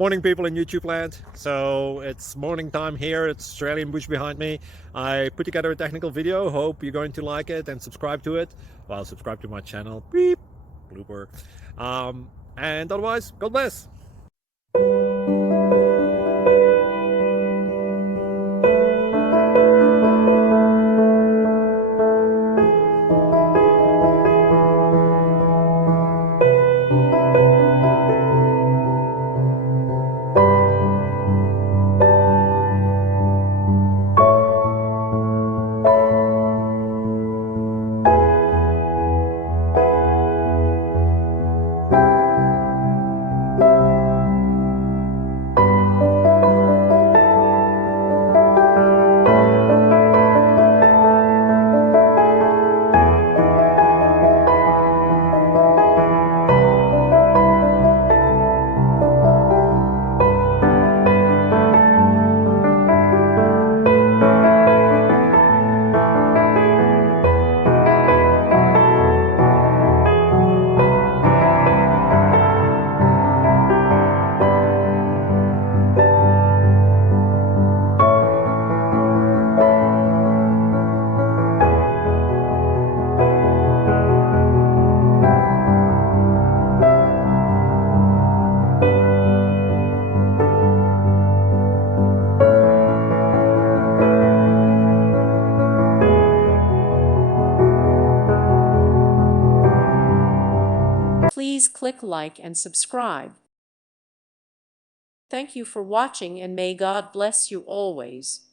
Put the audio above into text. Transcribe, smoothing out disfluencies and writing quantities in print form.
Morning, people in YouTube land. So it's morning time here. It's Australian bush behind me. I put together a technical video. Hope you're going to like it and subscribe to it. Well, subscribe to my channel. Beep. Blooper. And otherwise, God bless. Please click like and subscribe. Thank you for watching, and may God bless you always.